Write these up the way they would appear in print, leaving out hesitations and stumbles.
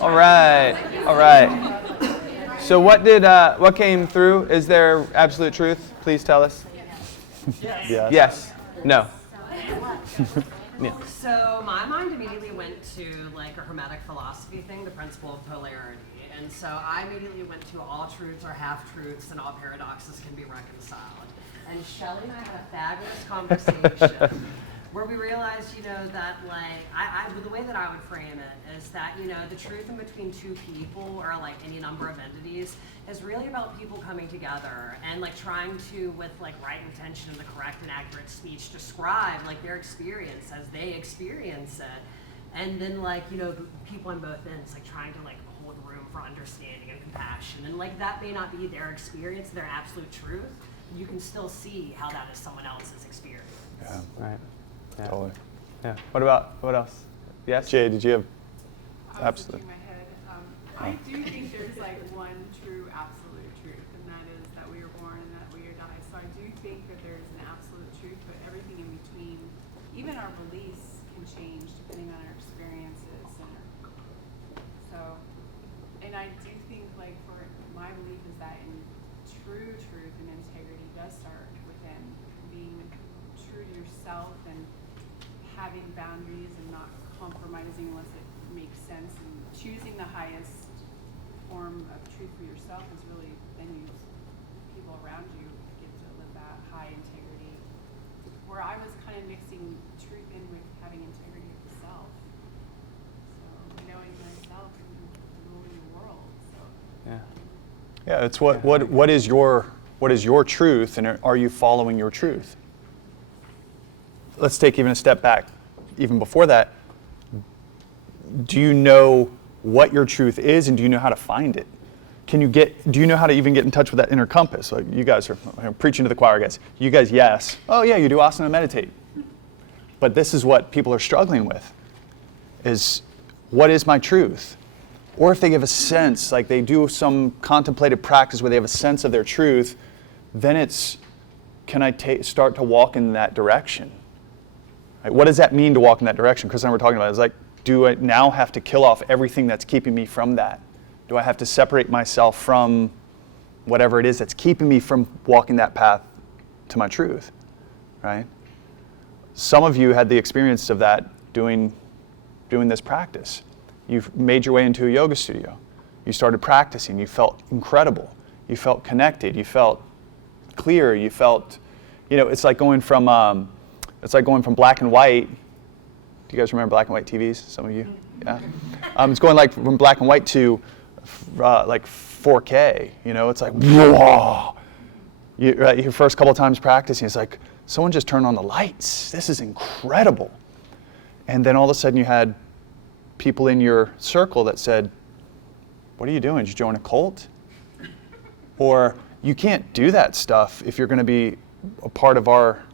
All right. All right. So what came through? Is there absolute truth? Please tell us. Yes. Yes. No. Yeah. So my mind immediately went to like a hermetic philosophy thing, the principle of polarity. And so I immediately went to all truths are half-truths and all paradoxes can be reconciled. And Shelley and I had a fabulous conversation where we realized, that like, the way that I would frame it is that, the truth in between two people or like any number of entities is really about people coming together and like trying to, with like right intention and the correct and accurate speech, describe like their experience as they experience it. And then like, the people on both ends, like trying to like hold room for understanding and compassion. And like that may not be their experience, their absolute truth. You can still see how that is someone else's experience. Yeah. Right. Yeah. Totally. Yeah. What else? Yes? Jay, did you have Absolutely. absolute? My head. I do think there's like one true absolute truth, and that is that we are born and that we are die. So I do think that there is an absolute truth, but everything in between, even our beliefs, can change depending on our experiences. And I do think like for my belief is that in true truth and integrity does start within being true to yourself and having boundaries and not compromising unless it makes sense, and choosing the highest form of truth for yourself is really then people around you get to live that high integrity. Where I was kind of mixing truth in with having integrity of the self. So knowing myself and ruling the world. So Yeah. Yeah, it's what is your truth, and are you following your truth? Let's take even a step back. Even before that, do you know what your truth is, and do you know how to find it? Do you know how to even get in touch with that inner compass? Like you guys are preaching to the choir, guys. You guys, yes. Oh yeah, you do asana and meditate. But this is what people are struggling with, is what is my truth? Or if they give a sense, like they do some contemplative practice where they have a sense of their truth, then it's, can I start to walk in that direction? Right? What does that mean to walk in that direction? Chris and I were talking about it. It's like, do I now have to kill off everything that's keeping me from that? Do I have to separate myself from whatever it is that's keeping me from walking that path to my truth, right? Some of you had the experience of that doing this practice. You've made your way into a yoga studio. You started practicing. You felt incredible. You felt connected. You felt clear. You felt, it's like going from black and white. Do you guys remember black and white TVs? Some of you, yeah. It's going like from black and white to like 4K. It's like whoa. Your first couple of times practicing, it's like someone just turned on the lights. This is incredible. And then all of a sudden you had people in your circle that said, what are you doing? Did you join a cult? Or you can't do that stuff if you're going to be a part of our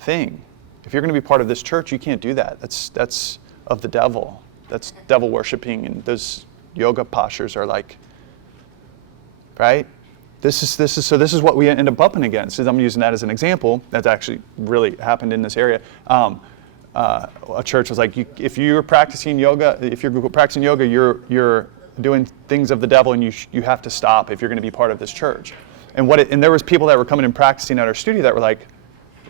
thing. If you're going to be part of this church, you can't do that. That's of the devil. That's devil worshiping, and those yoga postures are like, right? This is what we end up bumping against. I'm using that as an example. That's actually really happened in this area. A church was like, if you're practicing yoga, you're doing things of the devil, and you have to stop if you're going to be part of this church. And there was people that were coming and practicing at our studio that were like,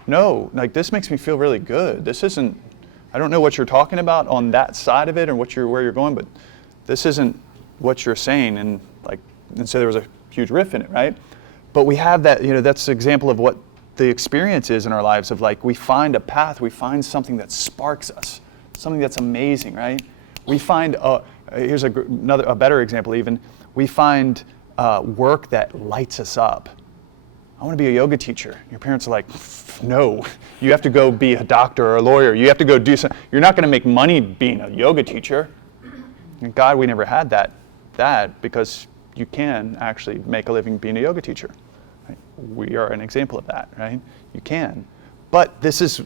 no, like this makes me feel really good. This isn't, I don't know what you're talking about on that side of it and where you're going, but this isn't what you're saying. And so there was a huge riff in it, right? But we have that, that's an example of what the experience is in our lives of like, we find a path, we find something that sparks us, something that's amazing, right? We find, here's a better example even, we find work that lights us up. I want to be a yoga teacher. Your parents are like, no, you have to go be a doctor or a lawyer. You have to go do something. You're not going to make money being a yoga teacher. And God, we never had that because you can actually make a living being a yoga teacher. Right? We are an example of that, right? You can. But this is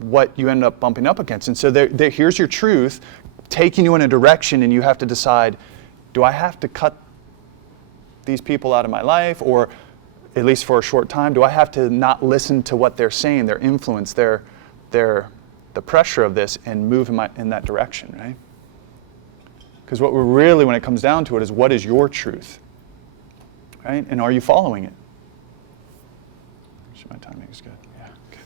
what you end up bumping up against. And so here's your truth taking you in a direction, and you have to decide, do I have to cut these people out of my life, or at least for a short time, do I have to not listen to what they're saying, their influence, the pressure of this, and move in that direction, right? Because what we're really, when it comes down to it, is what is your truth? Right? And are you following it? My timing is good. Yeah. Okay.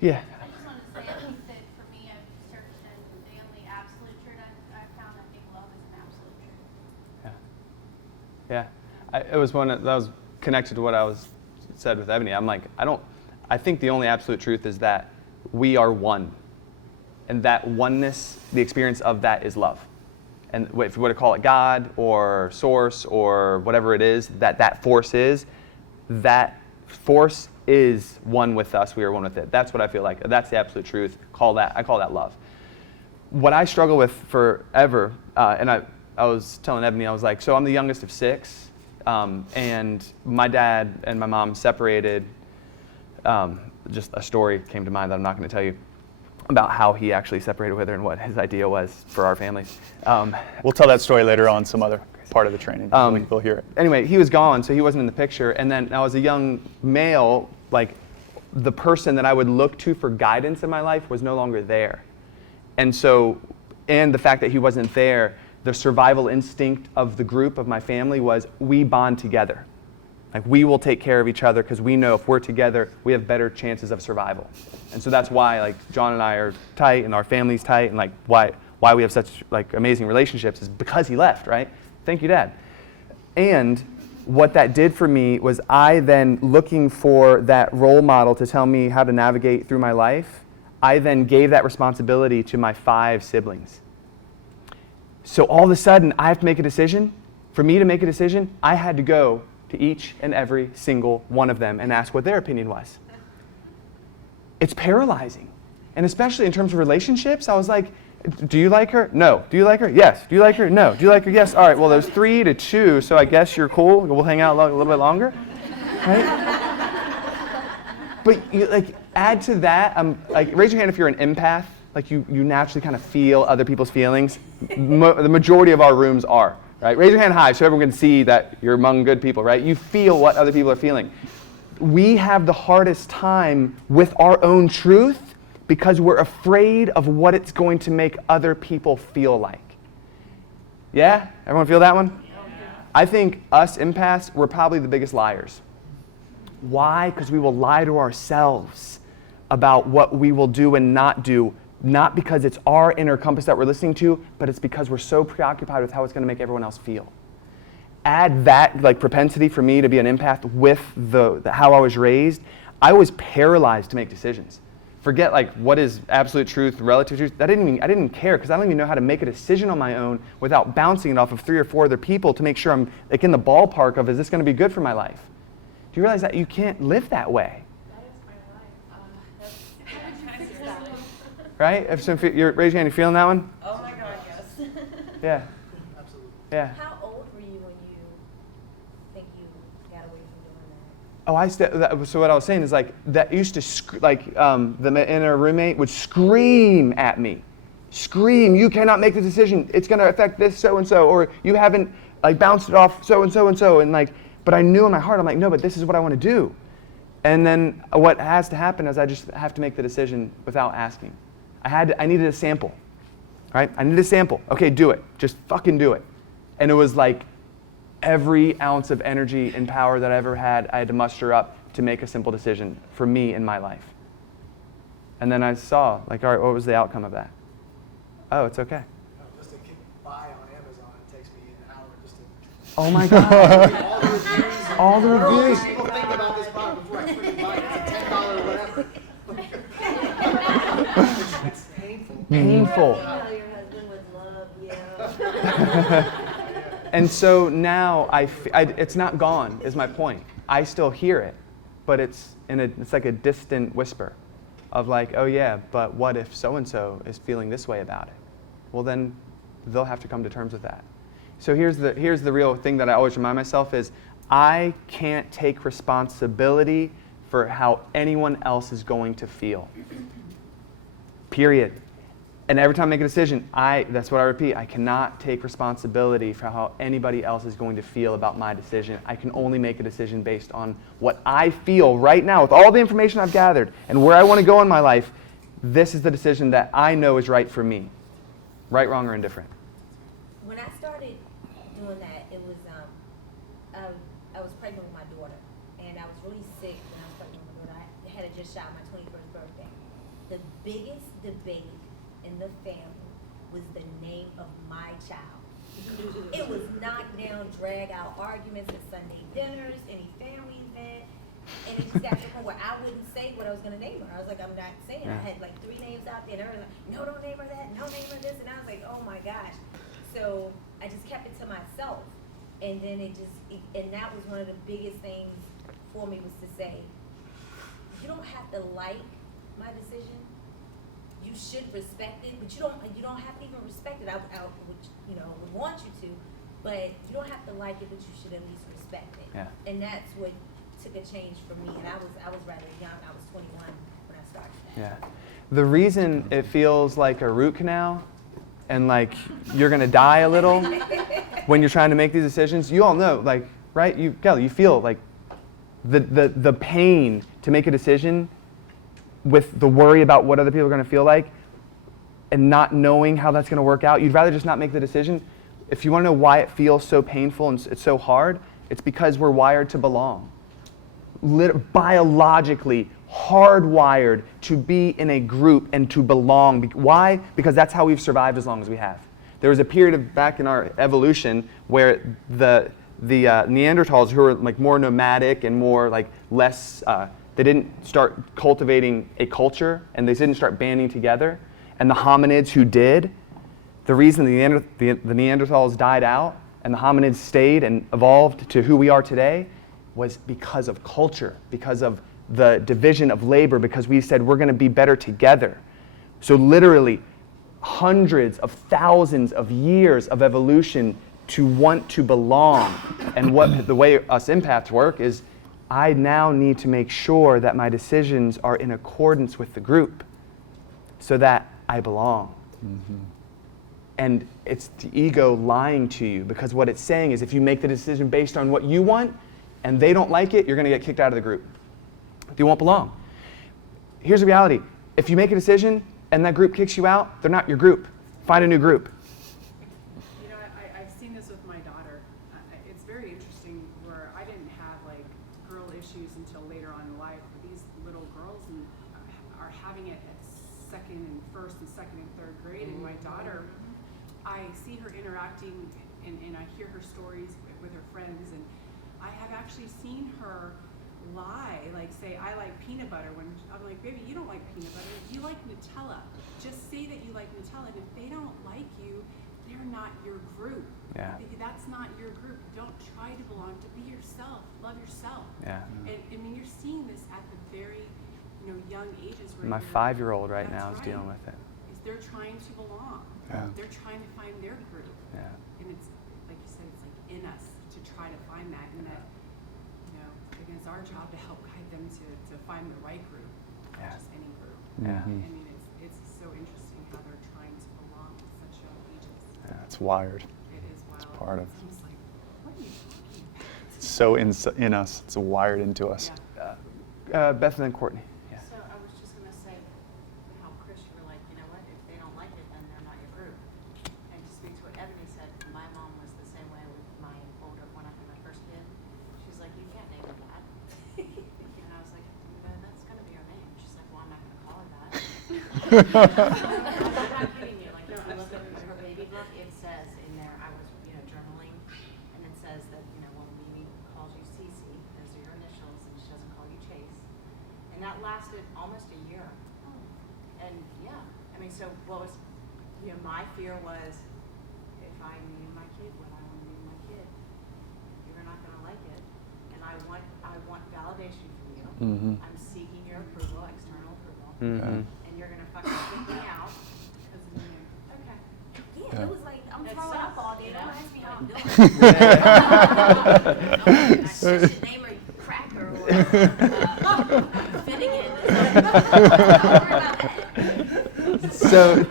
Yeah. I just wanted to say, I think that for me, I've searched and the only absolute truth I've found, I think love is an absolute truth. Yeah. It was that was connected to what I was said with Ebony. I'm like, I think the only absolute truth is that we are one. And that oneness, the experience of that is love. And if you were to call it God or source or whatever it is, that force is one with us. We are one with it. That's what I feel like. That's the absolute truth. I call that love. What I struggle with forever, and I was telling Ebony, I was like, so I'm the youngest of 6, and my dad and my mom separated. Just a story came to mind that I'm not going to tell you about how he actually separated with her and what his idea was for our families. We'll tell that story later on, some other part of the training. We'll hear it. Anyway, he was gone, so he wasn't in the picture. And then I was a young male, like the person that I would look to for guidance in my life was no longer there. And so, and the fact that he wasn't there, the survival instinct of the group of my family was we bond together. Like we will take care of each other because we know if we're together, we have better chances of survival. And so that's why like John and I are tight and our family's tight and like why we have such like amazing relationships is because he left, right? Thank you, Dad. And what that did for me was I then looking for that role model to tell me how to navigate through my life, I then gave that responsibility to my 5 siblings. So all of a sudden I have to make a decision. For me to make a decision, I had to go to each and every single one of them and ask what their opinion was. It's paralyzing. And especially in terms of relationships, I was like, do you like her? No. Do you like her? Yes. Do you like her? No. Do you like her? Yes. All right, well, there's 3 to 2, so I guess you're cool. We'll hang out a little bit longer. Right? But you, like, add to that, like, raise your hand if you're an empath. Like, you naturally kind of feel other people's feelings. The majority of our rooms are. Right? Raise your hand high so everyone can see that you're among good people, right? You feel what other people are feeling. We have the hardest time with our own truth because we're afraid of what it's going to make other people feel like. Yeah? Everyone feel that one? I think us empaths, we're probably the biggest liars. Why? Because we will lie to ourselves about what we will do and not do. Not because it's our inner compass that we're listening to, but it's because we're so preoccupied with how it's going to make everyone else feel. Add that like propensity for me to be an empath with the how I was raised. I was paralyzed to make decisions. Forget like what is absolute truth, relative truth. I didn't care because I don't even know how to make a decision on my own without bouncing it off of 3 or 4 other people to make sure I'm like in the ballpark of is this going to be good for my life? Do you realize that you can't live that way? Right? If some, you're raise your hand, you feeling that one? Oh my God, yes. Yeah. Absolutely. Yeah. How old were you when you think you got away from doing that? Oh, so what I was saying is like that used to the inner roommate would scream at me, scream, "You cannot make the decision. It's going to affect this so and so, or you haven't like bounced it off so and so and so." And like, but I knew in my heart, I'm like, no, but this is what I want to do. And then what has to happen is I just have to make the decision without asking. I needed a sample, right? I needed a sample. Okay, do it. Just fucking do it. And it was like every ounce of energy and power that I ever had, I had to muster up to make a simple decision for me in my life. And then I saw, like, all right, what was the outcome of that? Oh, it's okay. Just to buy on Amazon, it takes me an hour just to Oh my God. all the reviews. All the reviews. People think about this product before I click buy it. It's a $10 whatever. It's painful. Painful. Oh, your husband would love you. And so now it's not gone, is my point. I still hear it, but it's like a distant whisper of like, oh yeah, but what if so-and-so is feeling this way about it? Well, then they'll have to come to terms with that. So here's the real thing that I always remind myself is I can't take responsibility for how anyone else is going to feel. Period. And every time I make a decision, that's what I repeat. I cannot take responsibility for how anybody else is going to feel about my decision. I can only make a decision based on what I feel right now with all the information I've gathered and where I want to go in my life. This is the decision that I know is right for me. Right, wrong, or indifferent. when I started doing that, it was I was pregnant with my daughter, and I was really sick when I was pregnant with my daughter. I had just shot my 21st birthday. The biggest debate in the family was the name of my child. It was knockdown, drag out arguments at Sunday dinners, any family event, and it just got to the point where I wouldn't say what I was gonna name her. I was like, I'm not saying. I had like 3 names out there, and everyone was like, no, don't name her that, no, name her this, and I was like, oh my gosh. So I just kept it to myself, and then and that was one of the biggest things for me, was to say, you don't have to like my decision. You should respect it, but you don't have to even respect it. I would want you to, but you don't have to like it, but you should at least respect it. Yeah. And that's what took a change for me. And I was rather young. I was 21 when I started that. Yeah. The reason it feels like a root canal and like you're gonna die a little when you're trying to make these decisions, you all know, like, right? Kelly, you feel like the pain to make a decision with the worry about what other people are gonna feel like and not knowing how that's gonna work out. You'd rather just not make the decision. If you wanna know why it feels so painful and it's so hard, it's because we're wired to belong. Biologically hardwired to be in a group and to belong. Why? Because that's how we've survived as long as we have. There was a period back in our evolution where the Neanderthals, who were like more nomadic and more like less, they didn't start cultivating a culture and they didn't start banding together. And the hominids who did, the reason the Neanderthals died out and the hominids stayed and evolved to who we are today was because of culture, because of the division of labor, because we said we're going to be better together. So literally hundreds of thousands of years of evolution to want to belong. And the way us empaths work is I now need to make sure that my decisions are in accordance with the group so that I belong. Mm-hmm. And it's the ego lying to you, because what it's saying is if you make the decision based on what you want and they don't like it, you're going to get kicked out of the group. You won't belong. Here's the reality. If you make a decision and that group kicks you out, they're not your group. Find a new group. You know, I've seen this with my daughter. It's very interesting where I didn't have like girl issues until later on in life. But these little girls are having it at first and second and third grade. And my daughter, I see her interacting and I hear her stories with her friends. And I have actually seen her lie, like say, I like peanut butter, when I'm like, baby, you don't like peanut butter, you like Nutella. Just say that you like Nutella, and if they don't like you, they're not your group. Yeah. That's not your group. Don't try to belong, to be yourself, love yourself. Yeah. And I mean, you're seeing this at the very, young ages. Where My 5-year-old right now is dealing with it. Is they're trying to belong. Yeah. They're trying to find their group. Yeah. And it's, like you said, it's like in us to try to find that, and that, it's our job to help guide them to find the right group, not just any group. Yeah. Mm-hmm. I mean, it's so interesting how they're trying to belong at such young ages. Yeah, it's wired. It is wild. It's part of. It's almost like, what are you talking about? It's so in us. It's wired into us. Yeah. Beth and then Courtney. Yeah. So I was just going to say how Chris, you were like, you know what, if they don't like it, then they're not your group. And to speak to what Ebony said, my mom was the same way with my older, when I had my first kid. She's like, you can't name her that. And I was like, that's going to be her name. She's like, well, I'm not going to call her that. I'm not kidding you. Like, if you look at her baby book, it says in there, I was, journaling, and it says that, when Mimi calls you Cece, those are your initials, and she doesn't call you Chase. And that lasted almost a year. And yeah, I mean, so what was, my fear was, if I name my kid what I want to name my kid, you're not going to like it. And I want validation from you. Mm-hmm. I'm seeking your approval, external approval. Mm-hmm. And you're going to fucking kick me out. Because okay. Yeah, it was like, I'm It throwing up sucks, all day. you Don't know? ask me how I'm doing. I should name her Cracker or Finnegan. Don't worry about that. So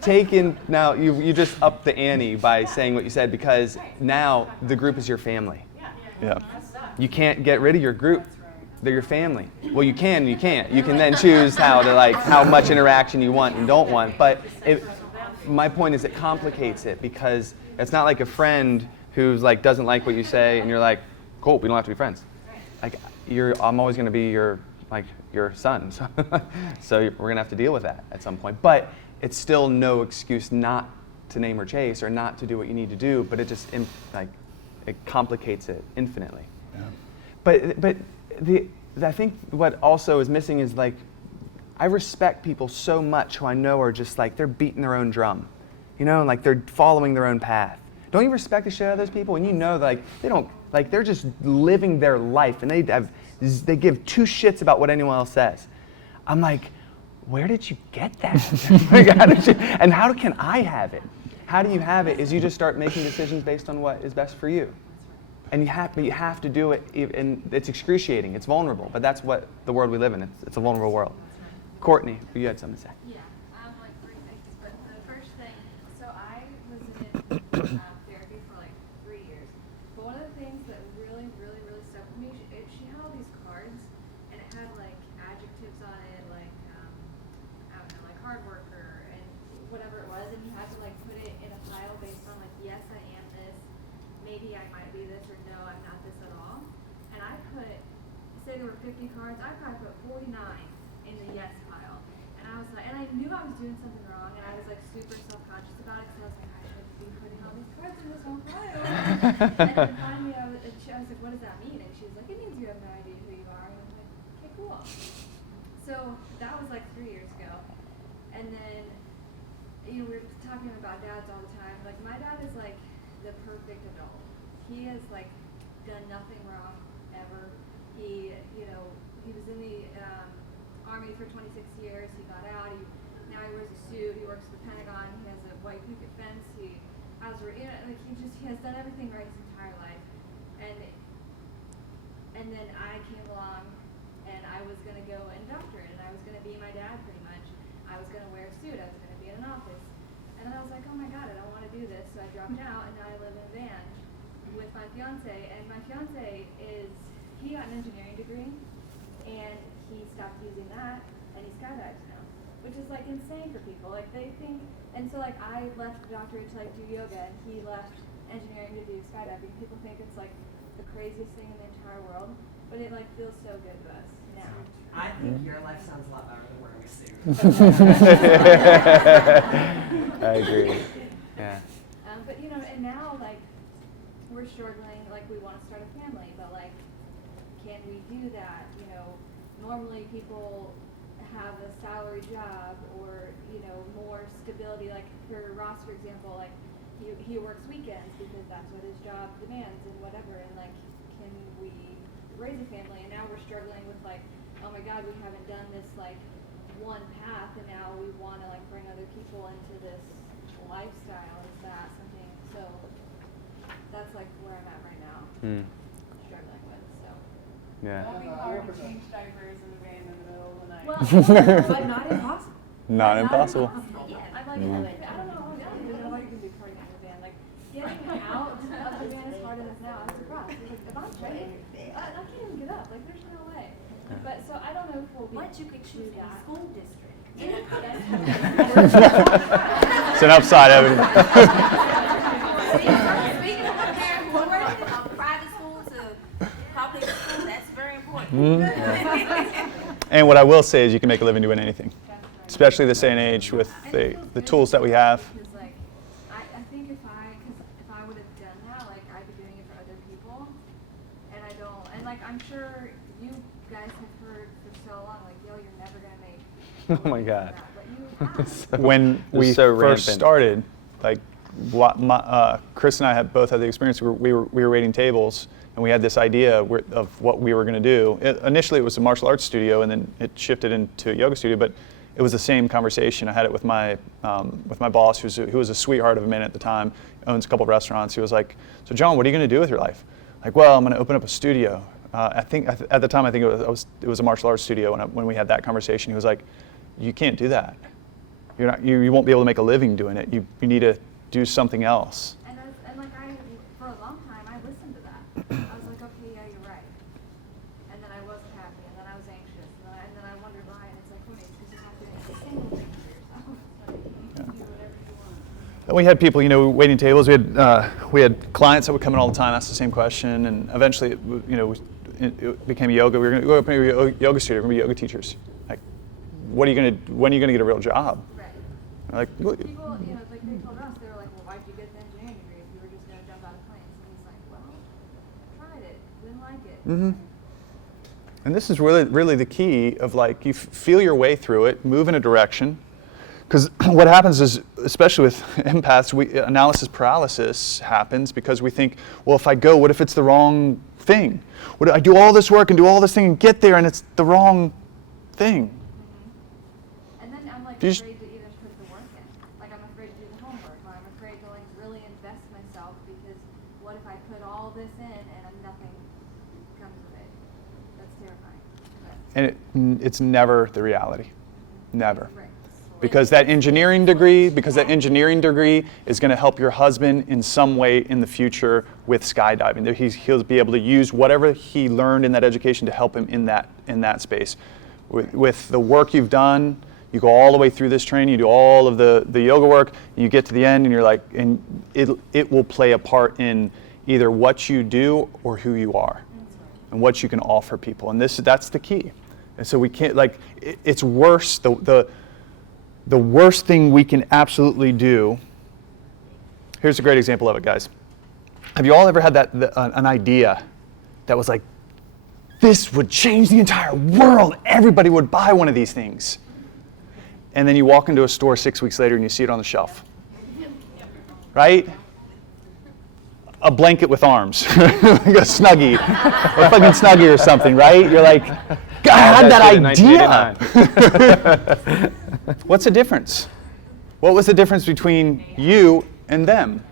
take in now. You just upped the ante by saying what you said, because now the group is your family. Yeah. You can't get rid of your group. They're your family. Well, you can and you can't. You can then choose how much interaction you want and don't want. But my point is it complicates it, because it's not like a friend who's like doesn't like what you say and you're like, cool, we don't have to be friends. Like I'm always going to be your son, so we're going to have to deal with that at some point. But it's still no excuse not to name or chase or not to do what you need to do. But it just it complicates it infinitely. Yeah. But I think what also is missing is like, I respect people so much who I know are just like, they're beating their own drum, like they're following their own path. Don't you respect the shit out of those people? And you know, like they don't, like they're just living their life and they give two shits about what anyone else says. I'm like, where did you get that? Like, how can I have it? How do you have it? Is you just start making decisions based on what is best for you. And you have to do it, and it's excruciating, it's vulnerable, but that's what the world we live in, it's a vulnerable world. Courtney, you had something to say. Yeah, like 3 things, but the first thing, so I was in therapy for like 3 years, but one of the things that really stuck with me, she had all these cards, and it had like adjectives on it, like, I don't know, like hard worker, and whatever it was, and you had to like put it in a pile based on like, yes, I am this, maybe I might be this, or no, I'm not this at all. And I put, say there were 50 cards, I probably put 49 in the yes pile. And I was like, and I knew I was doing something wrong, and I was like super self-conscious about it, because I was like, I should be putting all these cards in this one pile. And then finally I was like, what does that mean? And she was like, it means you have no idea who you are. And I'm like, okay, cool. So that was like 3 years ago. And then, we were talking about dads all the time. Like, my dad is like the perfect adult. He has like done nothing wrong ever. He was in the Army for 26 years. He got out. Now he wears a suit. He works at the Pentagon. He has a white picket fence. He has done everything right his entire life. And then I came along, and I was gonna go indoctrinate, and I was gonna be my dad pretty much. I was gonna wear a suit. I was gonna be in an office. And then I was like, oh my God, I don't want to do this. So I dropped out, and now I live in a van with my fiance. And my fiance he got an engineering degree, and he stopped using that, and he skydives now, which is like insane for people. Like they think, and so like I left the doctorate to like do yoga, and he left engineering to do skydiving. People think it's like the craziest thing in the entire world, but it like feels so good to us now. I think your life sounds a lot better than wearing a suit. I agree. Yeah. But and now like we're struggling. Like we want to start a family, but like, can we do that? Normally people have a salary job or more stability. Like for Ross, for example, like he works weekends because that's what his job demands and whatever. And like, can we raise a family? And now we're struggling with like, oh my God, we haven't done this like one path, and now we want to like bring other people into this lifestyle. Is that something? So that's like where I'm at right now, struggling with. So Yeah. It'll be hard to change diapers in the van in the middle of the night. well, But not impossible. Not impossible. yeah, I'm like, I don't know. I don't even know how you can be pregnant in the van. Like getting out of the van is hard enough now. I'm surprised. Like, if I'm pregnant, I can't even get up. Like there's no way. But so I don't know if we'll be. But you could choose a school district. It's an upside, Evan. Speaking of a parent who works from private school to public school, that's very important. And what I will say is you can make a living doing anything, especially this day and age with the tools that we have. Because like, I think if I would have done that, like I'd be doing it for other people, and I don't. And like I'm sure you guys have heard for so long, like, yo, you're never gonna make. Oh my God. But you have. When we so first rampant. started, like Chris and I both had the experience. We were waiting tables, and we had this idea of what we were going to do. Initially, it was a martial arts studio, and then it shifted into a yoga studio. But it was the same conversation. I had it with my boss, who was a sweetheart of a man at the time, owns a couple of restaurants. He was like, "So John, what are you going to do with your life?" Like, "Well, I'm going to open up a studio." I think at the time, I think it was a martial arts studio. When we had that conversation, he was like, "You can't do that. You won't be able to make a living doing it. You need to do something else." And like for a long time, I listened to that. I was like, okay, yeah, you're right. And then I wasn't happy, and then I was anxious, and then I wondered why. And it's like, okay, it's because you have to make a single thing for yourself. Like, you can do whatever you want. We had people, waiting tables. We had clients that would come in all the time, ask the same question, and eventually, it became yoga. We were going to go up and be a yoga studio. We're going to be yoga teachers. Like, when are you going to get a real job? Right. Like, what? People, like they told us, they were like, well, why'd you get the engineering degree if you were just going to jump out of planes? And he's like, well, I tried it, didn't like it. Mm-hmm. And this is really the key of like, you feel your way through it, move in a direction. Because what happens is, especially with empaths, analysis paralysis happens because we think, well, if I go, what if it's the wrong thing? What if I do all this work and do all this thing and get there and it's the wrong thing? Mm-hmm. And then I'm like You afraid to even put the work in. Like I'm afraid to do the homework, or I'm afraid to like really invest myself because what if I put all this in and nothing comes of it? That's terrifying. And it's never the reality. Never. Right. Because that engineering degree is going to help your husband in some way in the future with skydiving. He'll be able to use whatever he learned in that education to help him in that space. With the work you've done, you go all the way through this training, you do all of the yoga work, and you get to the end and you're like, and it will play a part in either what you do or who you are and what you can offer people. And that's the key. And so we can't, like, it's worse, the worst thing we can absolutely do. Here's a great example of it, guys. Have you all ever had an idea that was like, this would change the entire world, everybody would buy one of these things? And then you walk into a store 6 weeks later and you see it on the shelf. Right? A blanket with arms, like a Snuggie, a fucking Snuggie or something, right? You're like, God, I had that idea. What's the difference? What was the difference between you and them?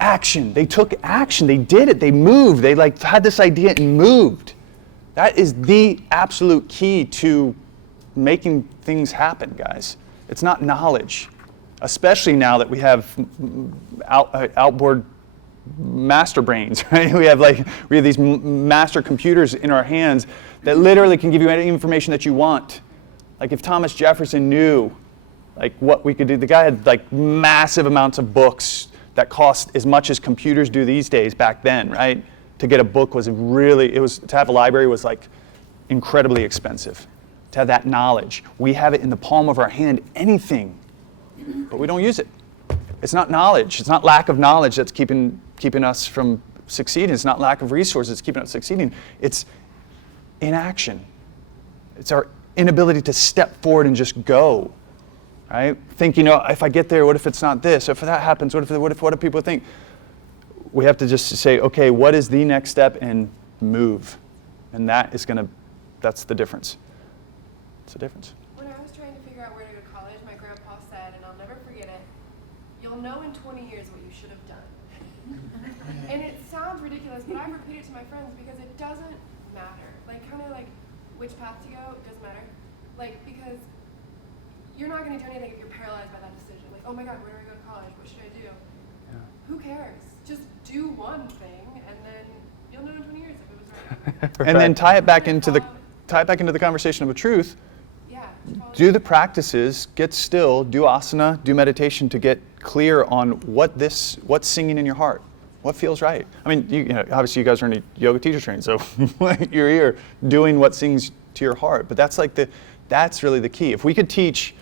Action. They took action. They did it. They moved. They had this idea and moved. That is the absolute key to making things happen, guys. It's not knowledge, especially now that we have outboard master brains, right? We have these master computers in our hands that literally can give you any information that you want. Like if Thomas Jefferson knew what we could do, the guy had massive amounts of books that cost as much as computers do these days back then, right? To get a book to have a library was incredibly expensive. To have that knowledge. We have it in the palm of our hand, anything, but we don't use it. It's not knowledge. It's not lack of knowledge that's keeping us from succeeding. It's not lack of resources that's keeping us succeeding. It's inaction. It's our inability to step forward and just go, right? Think, if I get there, what if it's not this? If that happens, what do people think? We have to just say, okay, what is the next step, and move. And that's the difference. It's the difference. When I was trying to figure out where to go to college, my grandpa said, and I'll never forget it, you'll know in 20 years what you should have done. And it sounds ridiculous, but I repeat it to my friends because it doesn't matter. Which path to go, it doesn't matter. Because you're not going to do anything if you're paralyzed by that decision. Oh my God, where do I go to college? What should I do? Yeah. Who cares? Just do one thing, and then you'll know in 20 years if it was right. And then tie it back into the conversation of a truth. Yeah. Do the practices, get still, do asana, do meditation to get clear on what's singing in your heart. What feels right? I mean, obviously you guys are in a yoga teacher training, so you're here doing what sings to your heart. But that's really the key. If we could teach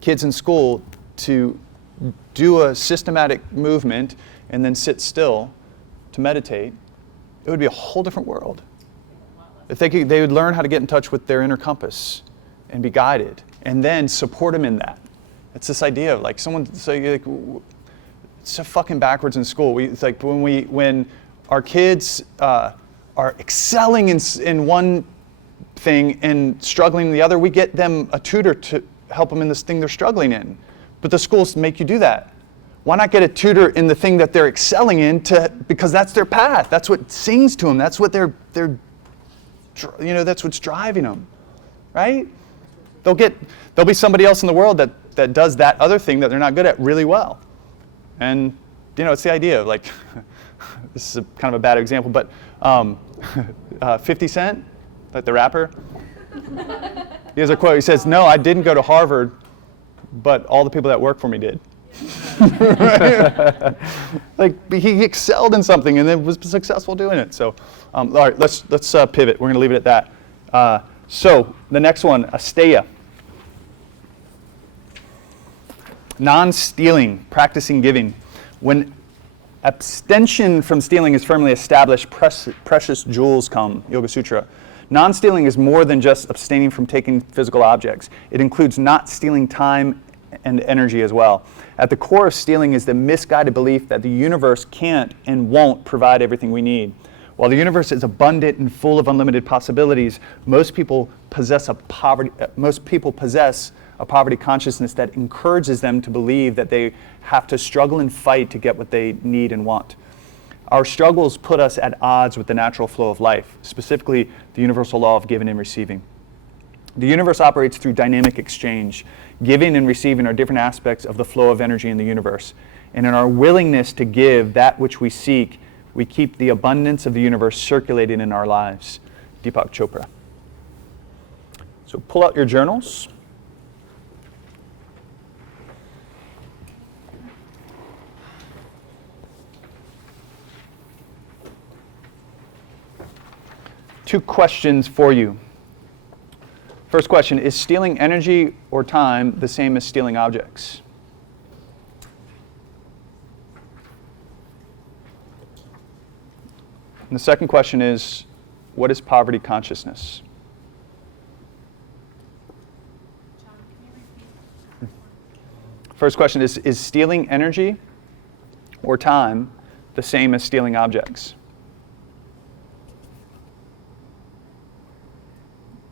kids in school to do a systematic movement and then sit still to meditate, it would be a whole different world. If they would learn how to get in touch with their inner compass and be guided, and then support them in that. It's this idea of someone say, it's so fucking backwards in school. It's when our kids are excelling in one thing and struggling in the other, we get them a tutor to help them in this thing they're struggling in. But the schools make you do that. Why not get a tutor in the thing that they're excelling in because that's their path. That's what sings to them. That's what that's what's driving them, right? There'll be somebody else in the world that does that other thing that they're not good at really well. And, it's the idea of this is kind of a bad example, but 50 Cent, the rapper, he has a quote. He says, no, I didn't go to Harvard, but all the people that work for me did. Like he excelled in something and then was successful doing it. So, all right, let's pivot. We're going to leave it at that. So the next one, asteia. Non-stealing, practicing giving. When abstention from stealing is firmly established, precious jewels come, Yoga Sutra. Non-stealing is more than just abstaining from taking physical objects. It includes not stealing time and energy as well. At the core of stealing is the misguided belief that the universe can't and won't provide everything we need. While the universe is abundant and full of unlimited possibilities, most people possess a poverty consciousness that encourages them to believe that they have to struggle and fight to get what they need and want. Our struggles put us at odds with the natural flow of life, specifically the universal law of giving and receiving. The universe operates through dynamic exchange. Giving and receiving are different aspects of the flow of energy in the universe. And in our willingness to give that which we seek, we keep the abundance of the universe circulating in our lives. Deepak Chopra. So pull out your journals. Two questions for you. First question, is stealing energy or time the same as stealing objects? And the second question is, what is poverty consciousness? John, can you repeat? First question is stealing energy or time the same as stealing objects?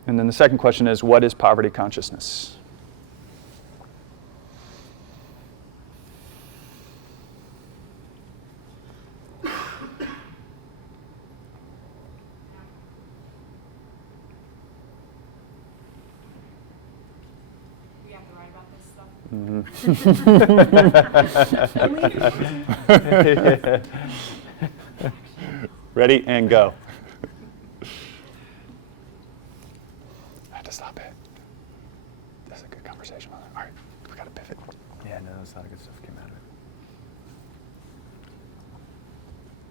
And then the second question is, what is poverty consciousness? We have to write about this stuff. Ready and go. I had to stop it. That's a good conversation. All right, we got to pivot. Yeah, no, that's a lot of good stuff came out of it.